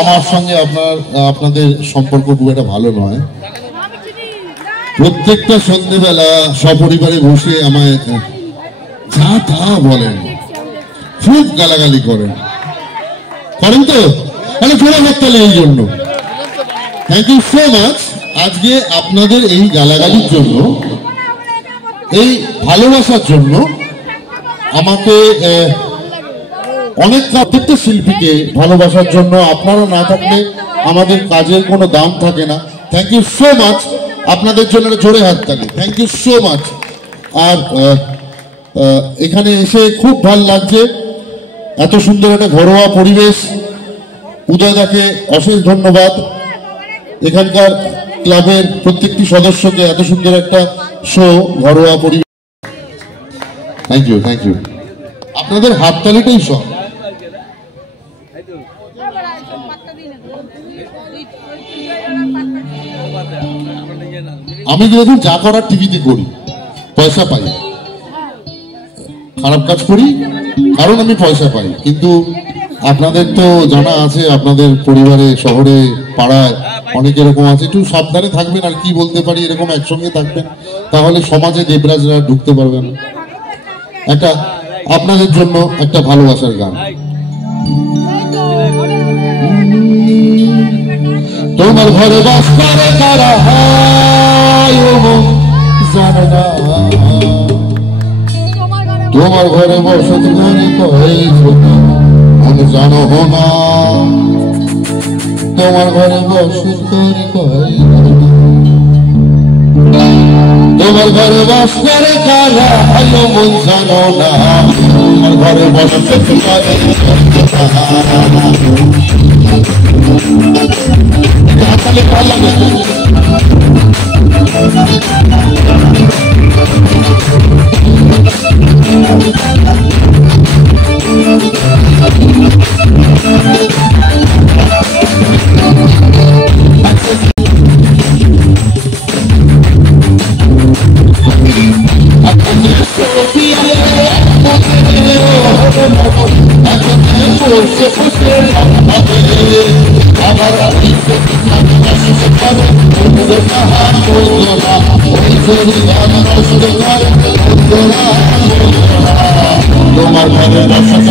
আমার সঙ্গে আপনাদের সম্পর্ক খুব একটা ভালো নয়। প্রত্যেকটা সন্ধ্যেবেলা সপরিবারে বসে আমায় যা তা বলেন, খুব গালাগালি করেন তো, মানে জোড়া হরতালে। এই জন্য থ্যাংক ইউ সো মাচ। আজকে আপনাদের এই গালাগালির জন্য, এই ভালোবাসার জন্য আমাকে অনেক প্রত্যেকটা শিল্পীকে ভালোবাসার জন্য, আপনারা না থাকলে আমাদের কাজের কোনো দাম থাকে না। Thank you so much. আপনাদের জন্য জোরে হাততালি। Thank you so much. আর এখানে এসে খুব ভালো লাগছে, এত সুন্দর একটা ঘরোয়া পরিবেশ। উদয়দাকে অশেষ ধন্যবাদ, এখানকার ক্লাবের প্রত্যেকটি সদস্যকে, এত সুন্দর একটা শো, ঘরোয়া পরিবেশ। Thank you, thank you. আপনাদের হাততালিটাই সব। আমি যেহেতু যা করার টিভিতে করি, পয়সা পাই, খারাপ কাজ করি কারণ আমি পয়সা পাই। কিন্তু আপনাদের তো জানা আছে, আপনাদের পরিবারে, শহরে, পাড়ায় অনেক এরকম আছে। একটু সাবধানে থাকবেন। আর কি বলতে পারি, এরকম একসঙ্গে থাকবেন, তাহলে সমাজে দেবরাজরা ঢুকতে পারবে না। একটা আপনাদের জন্য একটা ভালোবাসার গান। তোমার ঘরে বাস করে তারা জানে না, তোমার ঘরে বসত করে আমি জানো না, তোমার ঘরে বসত করে তোমার ঘরে বাস করে কারা ভালো মন জানো না, তোমার ঘরে বসত করে ভালো তোমার ঘরে বসত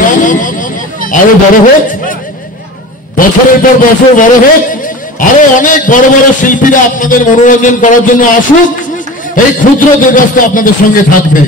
প্রোগ্রাম আরো বড় হোক, বছরের পর বছর বড় হোক, আরো অনেক বড় বড় শিল্পীরা আপনাদের মনোরঞ্জন করার জন্য আসুক। এই ক্ষুদ্র দেবস্ত আপনাদের সঙ্গে থাকবে।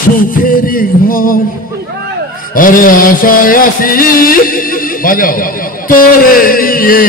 সুখের ঘর আরে আশায় আসি বাজাও তোরে নিয়ে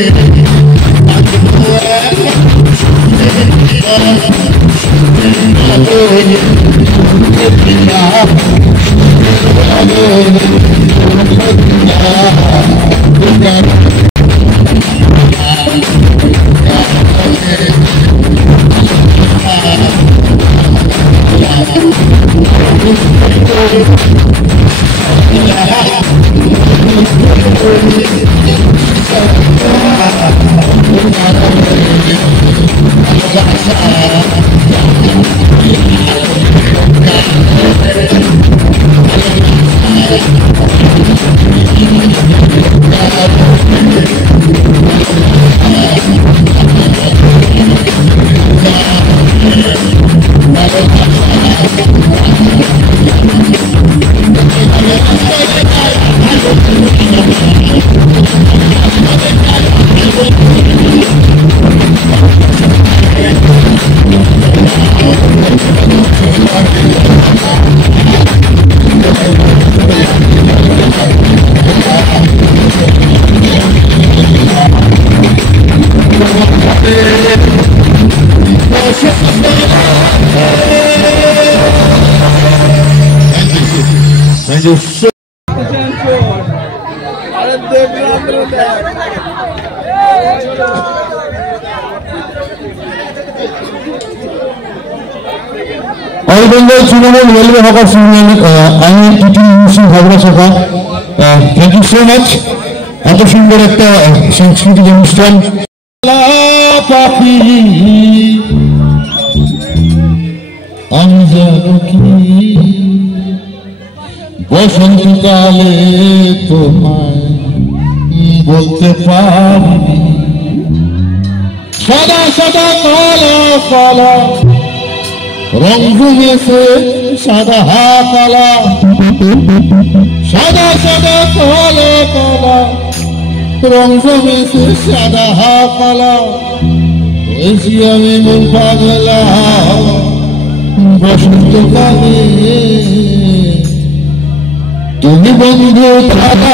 Thank you so All Bengal Trinidad Railway Hawkers Union, IITT Habra Shakha, thank you so much. এত সুন্দর একটা সাংস্কৃতিক অনুষ্ঠান আমি জানো কি বসন্তকালে তোমায় বলতে পারি সাদা সাদা কালো কালো রং জমেছে সাদা কালা সাদা সাদা কালো কালা রং জমেছে সাদা কালা হয়েছি আমি মন পাগলা বসন্তকালে তুমি বন্ধু দাদা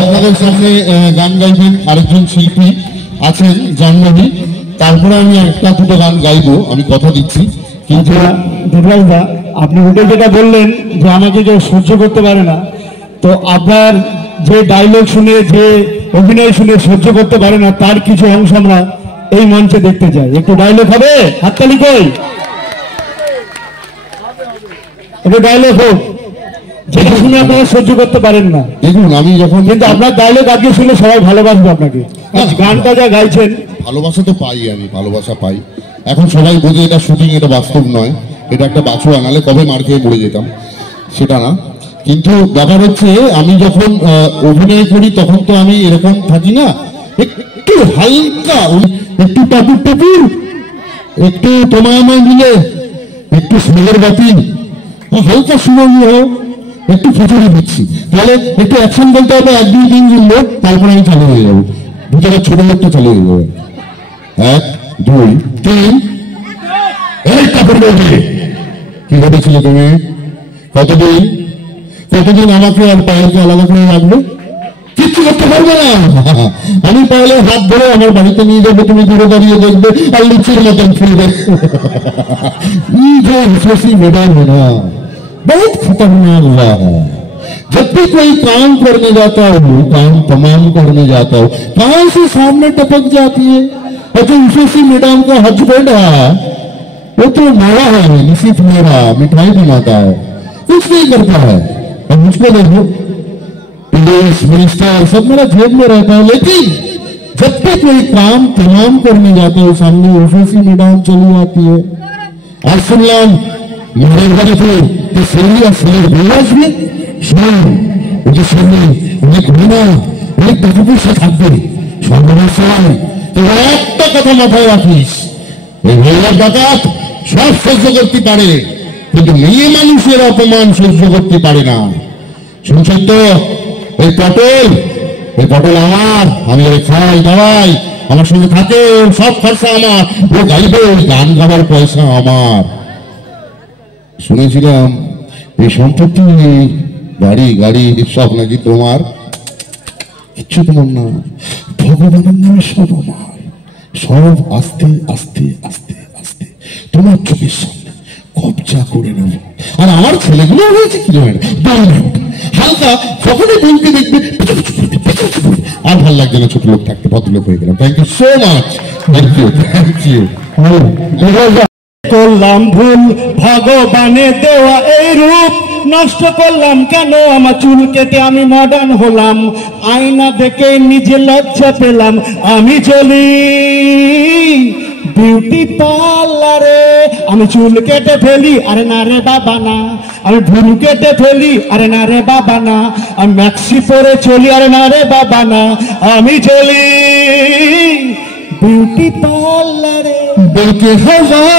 আপনাদের সামনে গান গাইবেন আরেকজন শিল্পী আছেন জাহ্নবী, তারপরে আমি একটা দুটো গান গাইবো, আমি কথা দিচ্ছি। কিন্তু দুর্গাদা, আপনি ওটা যেটা বললেন যে আমাকে কেউ সহ্য করতে পারে না, তো আপনার যে ডায়লগ শুনে, যে অভিনয় শুনে সহ্য করতে পারে না, তার কিছু অংশ আমরা এই মঞ্চে দেখতে চাই। একটু ডায়লগ হবে? হাততালি কই, একটু ডায়লগ হোক, যেটা শুনে আপনারা সহ্য করতে পারেন না। দেখুন, আমি যখন কিন্তু আপনার ডায়লগ আজকে শুনে সবাই ভালোবাসবে আপনাকে। গানটা যা গাইছেন, ভালোবাসা তো পাই, আমি ভালোবাসা পাই। এখন সবাই বোঝে এটা শুটিং, এটা বাস্তব নয়, এটা একটা বাছুয়া, নাহলে কবে মার খেয়ে মরে যেতাম, সেটা না। কিন্তু ব্যাপার হচ্ছে, আমি যখন অভিনয় করি তখন তো আমি এরকম থাকি না, একটু হালকা, একটু টাপুর টাপুর, একটু তোমায় আমায় মিলে, একটু সুন্দর বাতি, হালকা সুন্দর হোক, একটু ফটোরি দিচ্ছি, তাহলে একটু অ্যাকশন বলতে হবে, 1 2 3 দিন লোক, তারপরে আমি চালু হয়ে যাবো, ভিতরে ছোট লোকটা চালু হয়ে যাবে। 1 2 3। এই কাপড় দেবে কি ঘটেছিল তুমি? কতদিন আমাকে আর পায়েলকে আলাদা করে রাখবে? কিচ্ছু করতে পারবে না। আমি পায়েলে হাত ধরে আমার বাড়িতে নিয়ে যাবো, তুমি দূরে দাঁড়িয়ে দেখবে আর লুচির মতন ফিরবে। मैदान है ना, बहुत खतरनाक हुआ है। जब भी कोई काम करने जाता हूँ, काम तमाम करने जाता हूँ, कहां से सामने टपक जाती है। और जो यूसुफी मैडम का हस्बैंड है, वो तो मारा है, निशित मेरा मिठाई बनाता है, कुछ नहीं करता है। और मुझको देखो, पुलिस मिनिस्टर सब मेरा जेब में रहता है, लेकिन जब भी कोई काम तमाम करने जाता है, सामने यूसुफी मैडम चली आती है। আর শুনলাম মেয়ের বাড়িতে ছেলে আর ছেলের বউ আসবে, শুনুন ওই যে সামনে অনেক ঘুমা, অনেক টাকা পয়সা থাকবে, সর্বনাশায় তোর একটা কথা মাথায় রাখিস, এই মেয়ের ডাকাত সব সহ্য করতে পারে, কিন্তু মেয়ে মানুষের অপমান সহ্য করতে পারে না। শুনছেন তো? এই পটল আমার, আমি ওই খাই দাওয়াই, আমার সঙ্গে থাকে, সব খরচা আমার, ও গাইবে, গান গাবার পয়সা আমার। শুনেছিলাম এই সম্পত্তি, বাড়ি গাড়ি সব নাকি তোমার, কিচ্ছু তোমার না, ভগবানের নামে সব আমার, সব আস্তে আস্তে আস্তে আস্তে তোমার চোখের সামনে কবজা করে নেব। আর আমার ছেলেগুলো হয়েছে কি হালকা, যখনই বলতে দেখবে আর ভাল লাগছে না, ছোট লোক থাকতে ভদ্রলোক হয়ে গেলাম। Thank you so much, thank you. করলাম ভুল, ভগবানে দেওয়া এই রূপ নষ্ট করলাম কেন, আমার চুল কেটে আমি মডার্ন হলাম, আয়না দেখে নিজে লজ্জা পেলাম, আমি চলি বিউটি পার্লারে, আমি চুল কেটে ফেলি, আরে না রে বাবা না, আমি ভুরু কেটে ফেলি, আরে না রে বাবা না, আমি ম্যাক্সি পরে চলি, আরে না রে বাবা না, আমি চলি বিউটি পার্লারে। বলকে হওয়া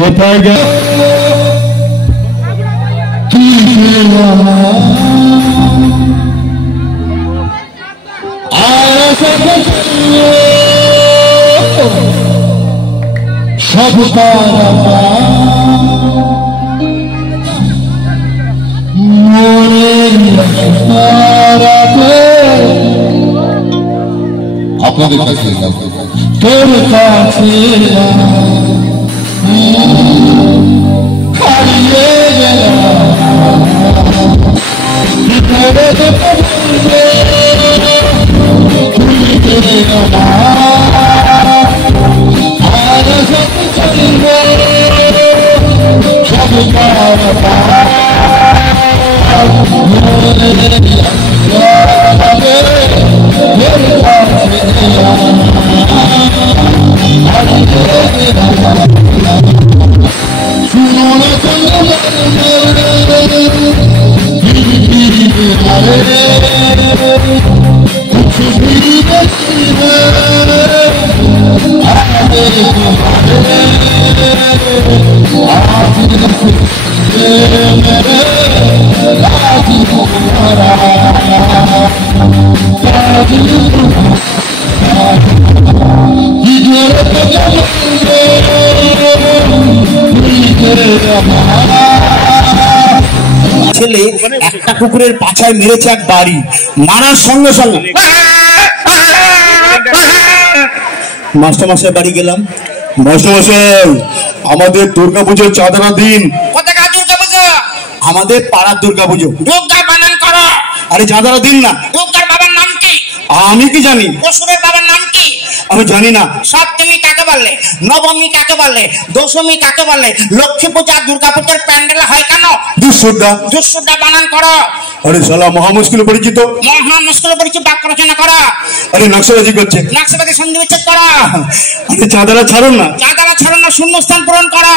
কোথায় গেল সব আপনাদের কাছে তোর কাছে হারিয়ে ছেলে একটা কুকুরের পাছায় মেরেছে এক বাড়ি, মারার সঙ্গে সঙ্গে মাস্টারমশাই বাড়ি গেলাম। মাস্টারমশাই, আমাদের দুর্গাপুজোর চাঁদানা দিন। কোথাকার দুর্গাপুজো? আমাদের পাড়ার দুর্গাপুজো। দুর্গা বানান করো। আরে চাঁদানা দিন না। দুর্গার বাবার নাম কি? আমি কি জানি? অসুরের বাবার নাম কি? আমি জানি না। সপ্তমী কাকে বলে? নবমী কাকে বলে? দশমী কাকে বলে? লক্ষ্মী পূজা দুর্গা পূজার প্যান্ডেল হয় কেন? দুঃসুদ্ধা। দুঃসুদ্ধা বানান করো। আরে শালা মহা মুশকিল পরিচিত। মহা মুশকিল পরিচিত বাক্য রচনা করো। আরে নকশাবাজি করছে। নকশাবাদী সন্ধি বিচ্ছেদ করো। আরে চাঁদানা ছাড়ুন না। চাঁদানা ছাড়ো না, শূন্যস্থান পূরণ করো।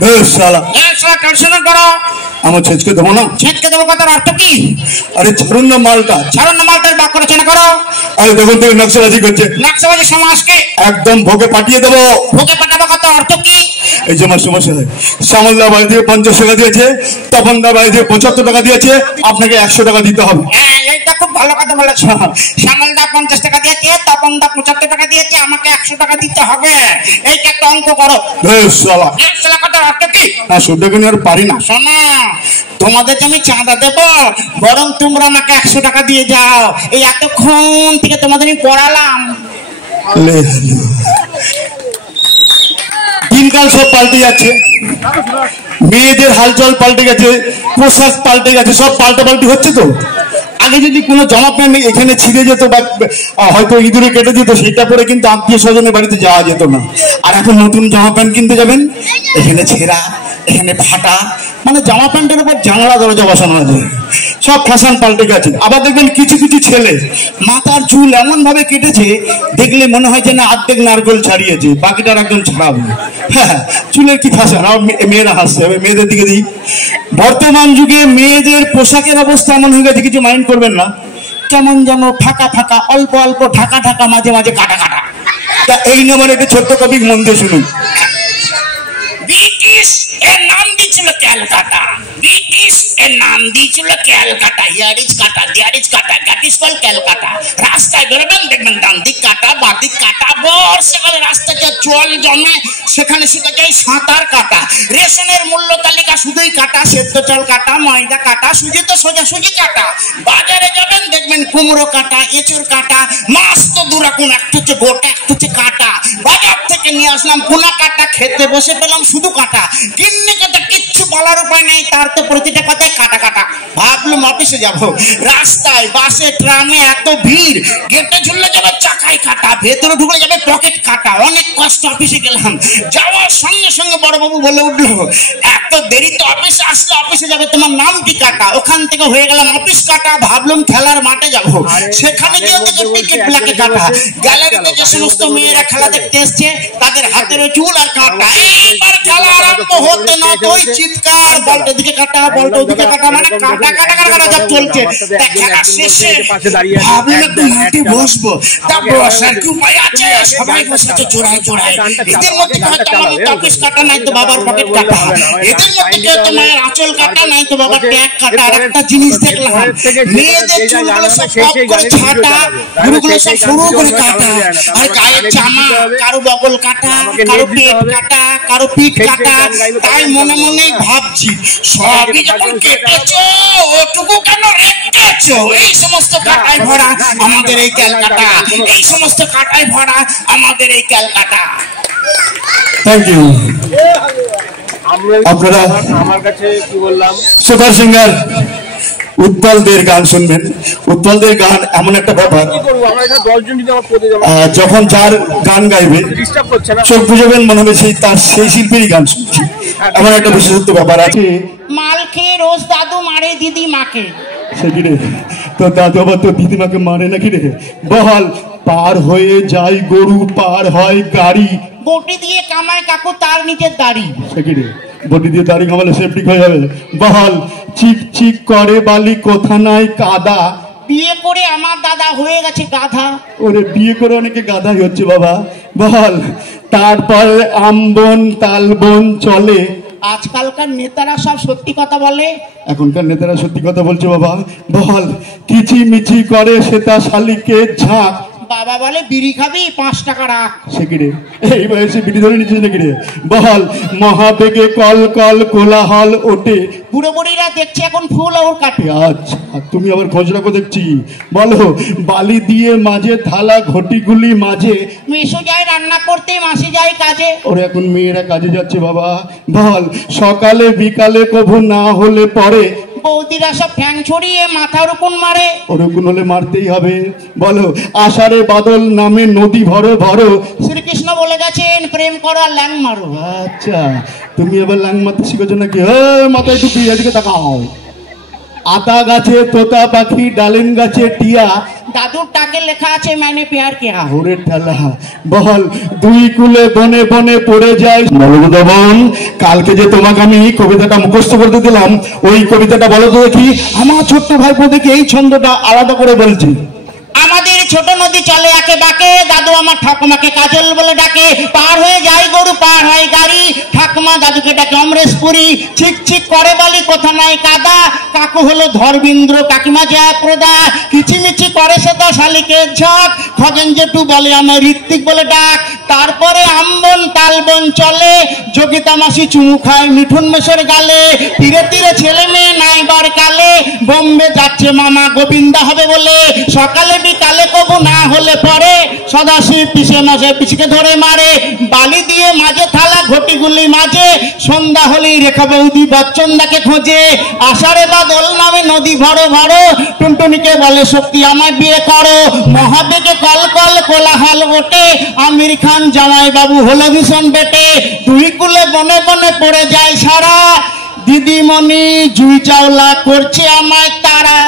বেশ শালা। ট্রান্সলেশন করো। আমার ছেচকে দেবো না। ছেদকে দেবো কথার অর্থ কি? আরে ছাড়ুন না মালটা। ছাড়ো না মালটার বাক্য রচনা করো। আরে দেখুন থেকে নকশাবাজি করছে। নকশাবাদী সমাজকে একদম ভোগে পাঠিয়ে দেবো। ভোগে পাঠাবো কথা অর্থ কি? এই যে মাস্টারমশাই, শ্যামলদা বাড়ি থেকে 50 টাকা দিয়েছে, তপনদা বাড়ি থেকে 75 টাকা দিয়েছে, আপনাকে 100 টাকা দিতে হবে। হ্যাঁ, এইটা খুব ভালো কথা বলেছ। শ্যামলদা 50 টাকা দিয়েছে, তপনদা 75 টাকা দিয়েছে, আমাকে 100 টাকা দিতে হবে। এইটা একটা অঙ্ক করো। বেশ শালা। কথার অর্থ কি? না শুদ্ধকে নিয়ে আর পারি না। শোনো, তোমাদেরকে আমি চাঁদা দেবো, বরং তোমরা আমাকে 100 টাকা দিয়ে যাও। এই এতক্ষণ থেকে তোমাদের আমি পড়ালাম। দিনকাল সব পাল্টে যাচ্ছে, মেয়েদের হালচাল পাল্টে গেছে, পোশাক পাল্টে গেছে, সব পাল্টাপাল্টি হচ্ছে। তো আগে যদি কোনো জামা প্যান্ট এখানে ছিঁড়ে যেত বা হয়তো ইঁদুরে কেটে যেত, সেটা পরে কিন্তু আত্মীয় স্বজনের বাড়িতে যাওয়া যেত না। আর এখন নতুন জামা প্যান্ট কিনতে যাবেন, এখানে ছেঁড়া, এখানে ফাটা, মানে জামা প্যান্টের উপর জানালা দরজা বসানো আছে। সব ফ্যাশন পাল্টে গেছে। আবার দেখবেন কিছু কিছু ছেলে মাথার চুল এমন ভাবে কেটেছে, দেখলে মনে হয় যে না অর্ধেক নারকেল ছাড়িয়েছে, বাকিটার একদম ছাড়াবে। হ্যাঁ, চুলের কি ফ্যাশন! আর মেয়েরা হাসছে। মেয়েদের দিকে দিই। বর্তমান যুগে মেয়েদের পোশাকের অবস্থা এমন হয়ে গেছে, কিছু মাইন্ড করবেন না, কেমন যেন ফাঁকা ফাঁকা, অল্প অল্প, ঢাকা ঢাকা, মাঝে মাঝে কাটা কাটা। এই নামের একটা ছোট্ট টপিক মন দিয়ে শুনুন। ব্রিটিশ এর নাম দিয়েছিল ক্যালকাটা। ব্রিটিশ জানিস এর নাম দিয়েছিল ক্যালকাটা। হিয়ার ইজ কাটা, দেয়ার ইজ কাটা, দ্যাট ইজ কল ক্যালকাটা। রাস্তায় বেরোবেন দেখবেন ডান দিক কাটা, বাঁ দিক কাটা, বর্ষাকালে রাস্তাতে জল জমে, সেখানে শুধু যাই সাঁতার কাটা। রেশনের মূল্য তালিকা শুধুই কাটা, সেদ্ধ চাল কাটা, ময়দা কাটা, সুজি তো সোজাসুজি কাটা। বাজারে যাবেন দেখবেন কুমড়ো কাটা, এঁচুর কাটা, মাছ তো দুরকম, একটা হচ্ছে গোটা, একটা হচ্ছে কাটা। বাজার থেকে নিয়ে আসলাম পোনা কাটা, খেতে বসে পেলাম শুধু কাটা। কিন্নি কথা কিচ্ছু বলার উপায় নেই, তার তো প্রতিটা কথাই কাটা কাটা। ভাবলাম অফিসে যাব, রাস্তায় বাসে ট্রামে এত ভিড়, গেটে ঝুললে যাবে চাকায় কাটা, ভেতরে ঢুকলে যাবে পকেট কাটা। অনেক কষ্ট অফিসে গেলাম, যাওয়ার সঙ্গে সঙ্গে বড়বাবু বলে উঠলো, এত দেরি তো অফিসে আসলে, অফিসে যাবে তোমার নাম কি কাটা। ওখান থেকে হয়ে গেলাম অফিস কাটা। ভাবলাম খেলার মাঠে যাব, সেখানে গিয়ে দেখো টিকিট ব্ল্যাকে কাটা। গ্যালারিতে যে সমস্ত মেয়েরা খেলা দেখতে এসছে তাদের হাতের চুল আর কাটা। এইবার খেলা আরম্ভ হতে না তোই চিৎকার, বলটা দিকে কাটা, বলটা ওদিকে কাটা, মানে কাটা কাটা কাটা কাটা যা চলছে। খেলা শেষে ভাবলাম একটু মাঠে বসবো, তা বসার কি উপায় আছে? সবাই বসেছে জোড়ায় জোড়ায়। এদের মধ্যে হয়তো আমার অফিস কাটা, নাই তো বাবার পকেট কাটা। এদের মধ্যে কেউ তো মায়ের আঁচল কাটা, নাই তো বাবার ট্যাগ কাটা। আর একটা জিনিস দেখলাম, মেয়েদের চুলগুলো সব পপ করে ছাটা, গুরুগুলো সব সরু করে কাটা। আর গায়ের জামা কারো বগল কাটা, কারো পেট কাটা, কারো পিঠ কাটা। তাই মনে মনেই ভাবছি, সবই যখন কেটেছো ওটুকু কেন রেখেছো? এই সমস্ত কাটায় ভরা আমাদের এই ক্যালকাটা, এই সমস্ত কাটায় ভরা আমাদের এই ক্যালকাটা। Thank you. আপনারা আমার কাছে কি বললাম, সুপার সিঙ্গার উৎপলদের গান শুনবেন। উৎপলদের গান এমন একটা ব্যাপার, আমরা এখানে 10 জন যদি আমার পদে যাবো, যখন যার গান গাইবে ডিস্টার্ব করছে না, চোখ বুঝবেন মনে হবে সেই শিল্পীরই গান শুনছি। এমন একটা বিশেষত্ব ব্যাপার আছে। মাল খেয়ে রোজ দাদু মারে দিদি মাকে। সে কি রে, তো দাদু আবার তো দিদিমাকে মারে নাকি রে? বহাল পার হয়ে যায় গরু, পার হয় গাড়ি, বটি দিয়ে কামায় কাকু তার নিচের দাড়ি। সে কি রে, বটি দিয়ে দাড়ি কামালে সেফটি হয়ে যাবে। বহাল চিক চিক করে বালি, কোথা নাই কাদা। বিয়ে করে আমার দাদা হয়ে গেছে গাধা। ওরে বিয়ে করে অনেকে গাধাই হচ্ছে বাবা। বল তারপর আমবন তালবন চলে। আজকালকার নেতারা সব সত্যি কথা বলে। এখনকার নেতারা সত্যি কথা বলছে বাবা। বল কিচিমিচি করে সেটা শালিকে ঝাঁক। বাবা বলে বিড়ি খাবি 5 টাকা রাখ। সে কি রে, এই বয়সে বিড়ি ধরে নিচ্ছিস নাকি রে? বল মহাবেগে কল কল কোলাহল ওঠে। বুড়ো বুড়িরা দেখছে এখন ফুল ওর কাটে। আচ্ছা, তুমি আবার খোঁজ রাখো দেখছি। বলো বালি দিয়ে মাঝে থালা ঘটিগুলি মাঝে। মেশো যায় রান্না করতে, মাসি যায় কাজে। ওরে এখন মেয়েরা কাজে যাচ্ছে বাবা। বল সকালে বিকালে কভু না হলে পরে। বৌদিরা সব ঠ্যাং ছড়িয়ে মাথার উপর মারে। ওরকম হলে মারতেই হবে। বলো আষাঢ়ে বাদল নামে নদী ভরো ভরো। শ্রীকৃষ্ণ বলে গেছেন প্রেম করো আর ল্যাং মারো। আচ্ছা, তুমি এবার ল্যাং মারতে শিখেছো নাকি? মাথায় টুপি, এদিকে তাকাও। আতা গাছে তোতা পাখি, ডালিম গাছে টিয়া। দাদুর টাকে লেখা আছে मैंने प्यार किया। ওরে ঠেলা। বল দুই কুলে বনে বনে পড়ে যায়। বলবন কালকে যে তোমাকে আমি কবিতাটা মুখস্থ করতে দিলাম, ওই কবিতাটা বলো তো দেখি। আমার ছোট্ট ভাইপো দেখি এই ছন্দটা আলাদা করে বলছি। আমাদের ছোট নদী চলে একে বাঁকে, দাদু আমার ঠাকুমাকে কাজল বলে ডাকে। পার হয়ে যায় গরু, পার হয় গাড়ি, ঠাকুমা দাদুকে ডাকে অমরেশপুরি। চিক চিক করে বালি, কোথা নাই কাদা। কাকু হলো ধর্মেন্দ্র, কাকিমা জয়াপ্রদা। কিচিমিচি করে সে তো শালিকের ঝাঁক। খগেন জেঠু বলে আমার ঋত্বিক বলে ডাক। তারপরে আমবন তালবন চলে, যোগিতা মাসি চুমু খায় মিঠুন মেশর গালে। তীরে তীরে ছেলে মেয়ে নাইবার কালে, বোম্বে যাচ্ছে মামা গোবিন্দা হবে বলে। সকালে বিকালে কবু না হলে পরে, সদাশিব পিছে মাসে পিছকে ধরে মারে। বালি দিয়ে মাঝে থালা ঘটিগুলি মাঝে, সন্ধ্যা হলেই রেখা বৌদি বচ্চনদাকে খোঁজে। আষাঢ়ে বাদল নামে নদী ভরো ভরো, টুনটুনিকে বলে শক্তি আমায় বিয়ে করো। মহাবেগে কল কল কোলাহল ওঠে, আমির খান জামাই বাবু হলো ভীষণ বেটে। দুই কুলে বনে বনে পড়ে যায় সারা, দিদিমণি জুই চাওলা করছে আমায় তারা।